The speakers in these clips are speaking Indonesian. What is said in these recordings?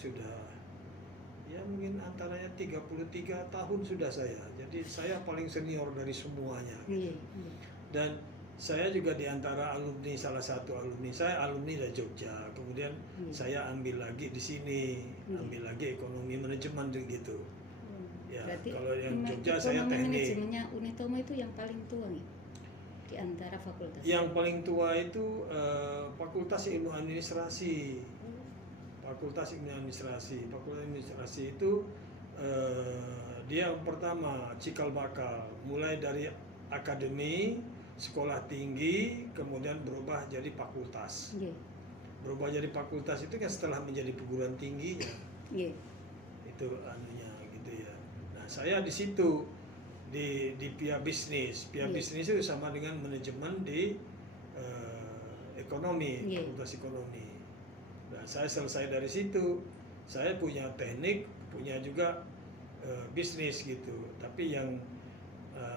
sudah ya mungkin antaranya 33 tahun sudah saya. Jadi saya paling senior dari semuanya gitu. Dan saya juga di antara alumni, salah satu alumni saya alumni dari Jogja. Kemudian saya ambil lagi di sini, ambil lagi ekonomi manajemen gitu. Ya, berarti kalau yang Jogja saya teknik. Manajemennya Unitomo itu yang paling tua nih di antara fakultas. Yang paling tua itu Fakultas Ilmu Administrasi. Fakultas Ilmu Administrasi. Fakultas Administrasi itu dia yang pertama cikal bakal, mulai dari akademi, sekolah tinggi, kemudian berubah jadi fakultas. Berubah jadi fakultas itu kan setelah menjadi perguruan tingginya. Itu anunya gitu ya. Nah, saya di situ di PIA bisnis. PIA bisnis itu sama dengan manajemen di ekonomi, fakultas ekonomi. Nah, saya selesai dari situ. Saya punya teknik, punya juga bisnis gitu. Tapi yang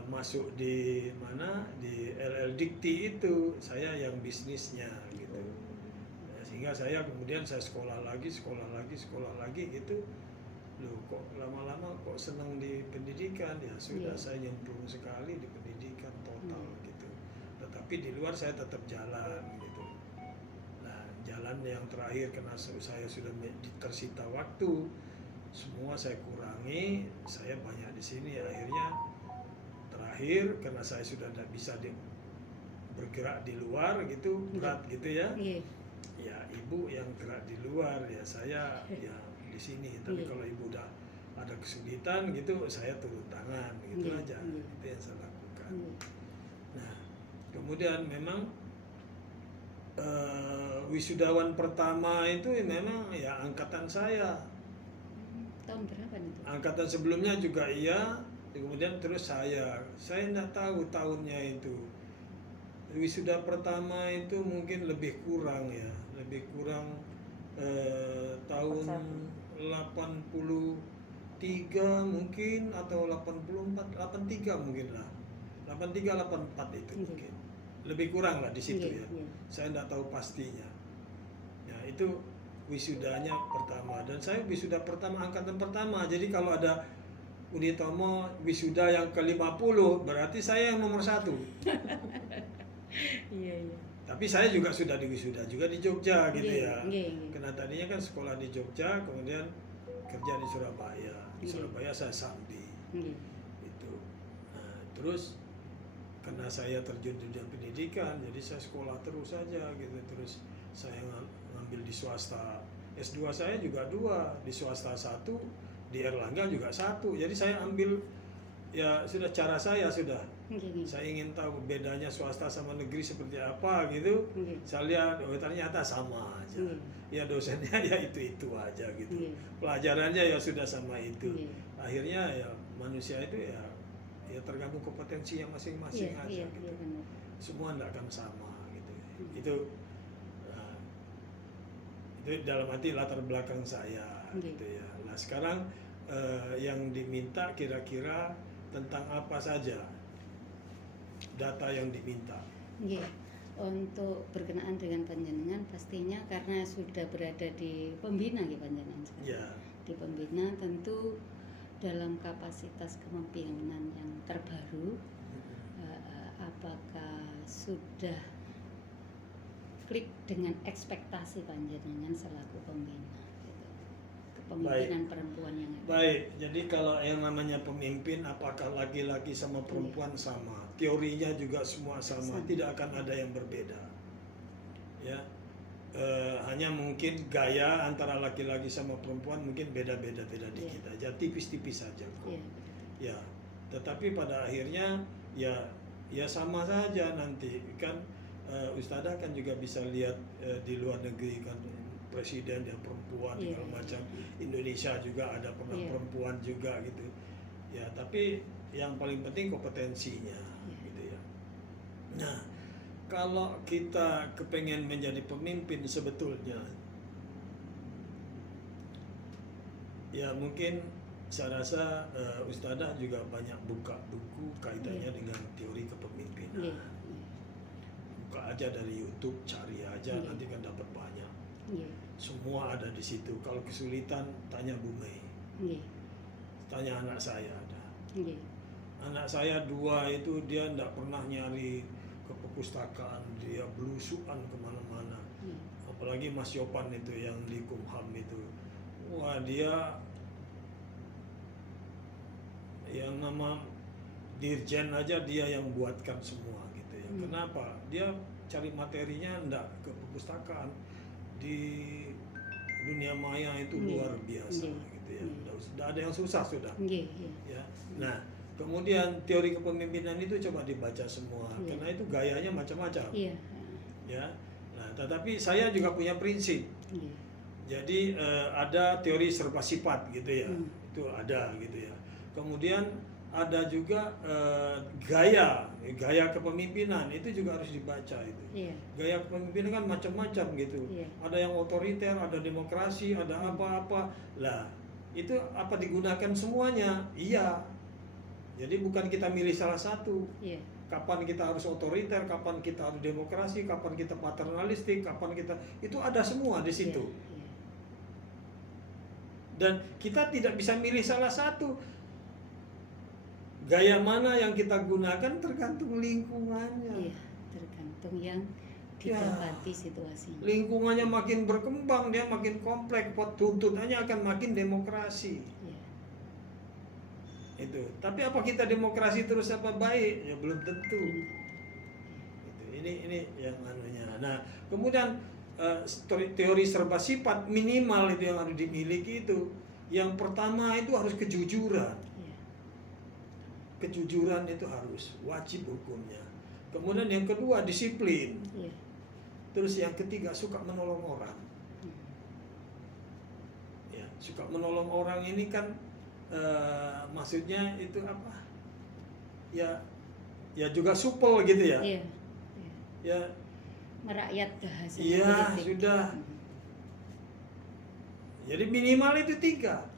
masuk di mana di LL Dikti itu saya yang bisnisnya gitu. Nah, sehingga saya kemudian saya sekolah lagi gitu. Loh, kok lama-lama kok senang di pendidikan, ya sudah saya nyemplung sekali di pendidikan total gitu. Tetapi di luar saya tetap jalan gitu. Nah, jalan yang terakhir karena saya sudah tersita waktu, semua saya kurangi, saya banyak di sini. Akhirnya terakhir karena saya sudah tidak bisa bergerak di luar gitu, berat gitu ya. Ya ibu yang gerak di luar, ya saya ya di sini. Tapi kalau ibu udah ada kesulitan gitu, saya turun tangan gitu aja. Itu yang saya lakukan. Nah, kemudian memang wisudawan pertama itu memang ya angkatan saya. Tahun berapa itu? Angkatan sebelumnya juga iya. Kemudian terus saya tidak tahu tahunnya itu. Wisuda pertama itu mungkin lebih kurang ya, lebih kurang tahun 83 mungkin atau 84, 83 mungkin lah. 83, 84 itu mungkin. Lebih kurang lah di situ ya. Saya tidak tahu pastinya. Ya itu wisudanya pertama, dan saya wisuda pertama angkatan pertama. Jadi kalau ada Unitomo wisuda yang ke-50, berarti saya yang nomor 1. Iya. Tapi saya juga sudah di wisuda juga di Jogja gitu ya. Karena tadinya kan sekolah di Jogja, kemudian kerja di Surabaya. Di Surabaya saya sambi. Itu. Nah, terus karena saya terjun di dunia pendidikan, jadi saya sekolah terus saja gitu. Terus saya ngambil di swasta. S2 saya juga 2, di swasta 1, di Erlangga juga 1. Jadi saya ambil ya sudah cara saya sudah. Saya ingin tahu bedanya swasta sama negeri seperti apa gitu. Saya lihat ternyata sama aja. Ya dosennya ya itu aja gitu. Pelajarannya ya sudah sama itu. Akhirnya ya manusia itu ya tergantung kompetensinya masing-masing aja gitu. Semua tidak akan sama gitu. Itu dalam arti latar belakang saya gitu ya. Nah, sekarang yang diminta kira-kira tentang apa saja data yang diminta? Untuk berkenaan dengan panjenengan pastinya karena sudah berada di pembina ya panjenengan sekarang. Di pembina tentu dalam kapasitas kepemimpinan yang terbaru, apakah sudah klik dengan ekspektasi panjenengan selaku pembina? Kepemimpinan perempuan yang ada. Baik, jadi kalau yang namanya pemimpin, apakah laki-laki sama perempuan sama, teorinya juga semua sama, tidak akan ada yang berbeda. Ya, hanya mungkin gaya antara laki-laki sama perempuan mungkin beda-beda dikit aja, tipis-tipis saja kok. Ya, tetapi pada akhirnya ya sama saja nanti kan. Ustadzah kan juga bisa lihat di luar negeri kan. Presiden yang perempuan segala macam. Indonesia juga ada perempuan juga gitu. Ya, tapi yang paling penting kompetensinya gitu ya. Nah, kalau kita kepengen menjadi pemimpin sebetulnya ya mungkin saya rasa Ustadzah juga banyak buka buku kaitannya dengan teori kepemimpinan. Buka aja dari YouTube, cari aja nanti kan dapat banyak. Nggih. Semua ada di situ. Kalau kesulitan tanya Bu Mei. Nggih. Tanya anak saya ada. Nggih. Anak saya 2 itu dia tidak pernah nyari ke perpustakaan, dia belusukan kemana-mana. Apalagi Mas Yopan itu yang di Kumham itu, wah dia yang nama dirjen aja dia yang buatkan semua gitu ya. Kenapa? Dia cari materinya ndak ke perpustakaan, di dunia maya itu luar biasa gitu ya. Sudah ada yang susah sudah. Ya. Nah, kemudian teori kepemimpinan itu coba dibaca semua karena itu gayanya macam-macam. Ya. Nah, tetapi saya juga punya prinsip. Jadi ada teori serba sifat gitu ya. Itu ada gitu ya. Kemudian ada juga gaya kepemimpinan itu juga harus dibaca itu. Gaya kepemimpinan kan macam-macam gitu. Ada yang otoriter, ada demokrasi, ada apa-apa. Lah, itu apa digunakan semuanya? Iya. Jadi bukan kita milih salah satu. Kapan kita harus otoriter, kapan kita harus demokrasi, kapan kita paternalistik, kapan kita itu ada semua di situ. Dan kita tidak bisa milih salah satu. Gaya mana yang kita gunakan tergantung lingkungannya. Tergantung yang didapati situasinya. Lingkungannya makin berkembang, dia makin kompleks, tuntutannya akan makin demokrasi. Itu. Tapi apa kita demokrasi terus apa baik? Ya belum tentu. Itu. Ini yang anunya. Nah, kemudian teori serba sifat minimal itu yang harus dimiliki itu. Yang pertama itu harus kejujuran. Kejujuran itu harus wajib hukumnya. Kemudian yang kedua disiplin. Terus yang ketiga suka menolong orang. Ya, suka menolong orang ini kan maksudnya itu apa? Ya juga supel gitu ya. Ya merakyat bahasa. Iya, sudah. Jadi minimal itu 3.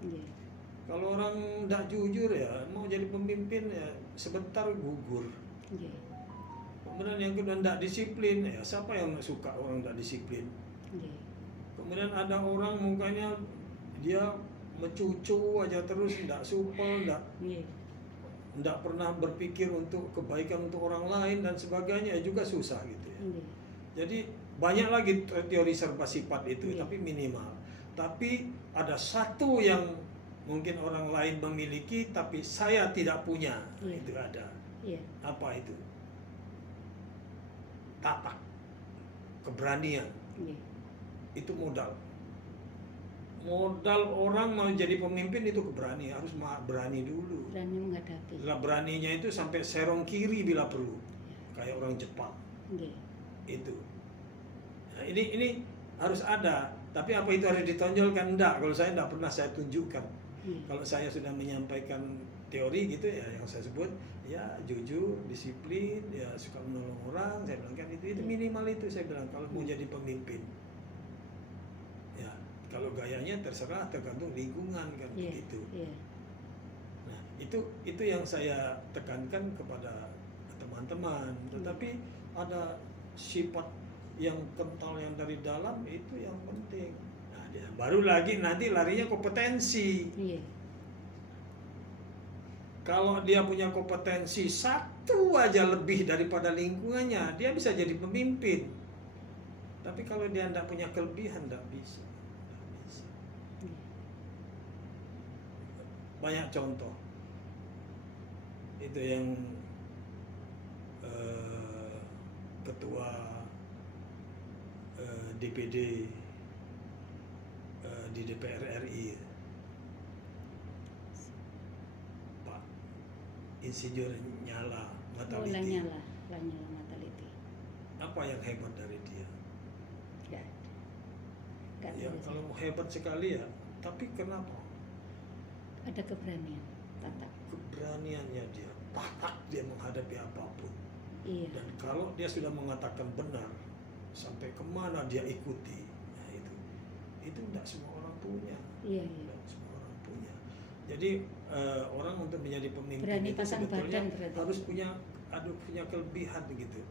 Kalau orang tidak jujur ya mau jadi pemimpin ya sebentar gugur. Kemudian yang kedua tidak disiplin ya, siapa yang suka orang tidak disiplin? Kemudian ada orang mukanya dia mencucu aja terus, tidak supel, tidak pernah berpikir untuk kebaikan untuk orang lain dan sebagainya, juga susah gitu ya. Jadi banyak lagi teori serba sifat itu, tapi minimal. Tapi ada satu yang mungkin orang lain memiliki tapi saya tidak punya, itu ada. Apa itu? Tatak, keberanian. Itu modal. Modal orang mau jadi pemimpin itu keberanian, harus berani dulu. Berani menghadapi. Beraninya itu sampai serong kiri bila perlu, kayak orang Jepang. Itu. Nah, ini harus ada. Tapi apa itu harus ditonjolkan? Enggak. Kalau saya enggak pernah saya tunjukkan. Kalau saya sudah menyampaikan teori gitu ya, yang saya sebut ya jujur, disiplin, ya suka menolong orang, saya bilang kan itu minimal itu saya bilang kalau mau jadi pemimpin. Ya, kalau gayanya terserah tergantung lingkungan kan begitu. Nah, itu yang saya tekankan kepada teman-teman. Tetapi ada sifat yang kental yang dari dalam itu yang penting. Baru lagi nanti larinya kompetensi. Kalau dia punya kompetensi satu aja lebih daripada lingkungannya, dia bisa jadi pemimpin. Tapi kalau dia tidak punya kelebihan, tidak bisa. Banyak contoh. Itu yang ketua DPD di DPR RI, Pak Insinyur Lanyala Mataliti. Lanyala Mataliti. Apa yang hebat dari dia? Gak Ya kalau hebat sekali ya, tapi kenapa? Ada keberanian, tatak. Keberaniannya dia, tatak dia menghadapi apapun. Dan kalau dia sudah mengatakan benar, sampai kemana dia ikuti. Itu tidak semua orang punya. Tidak semua orang punya. Jadi orang untuk menjadi pemimpin berani itu pasang sebetulnya badan harus punya kelebihan gitu.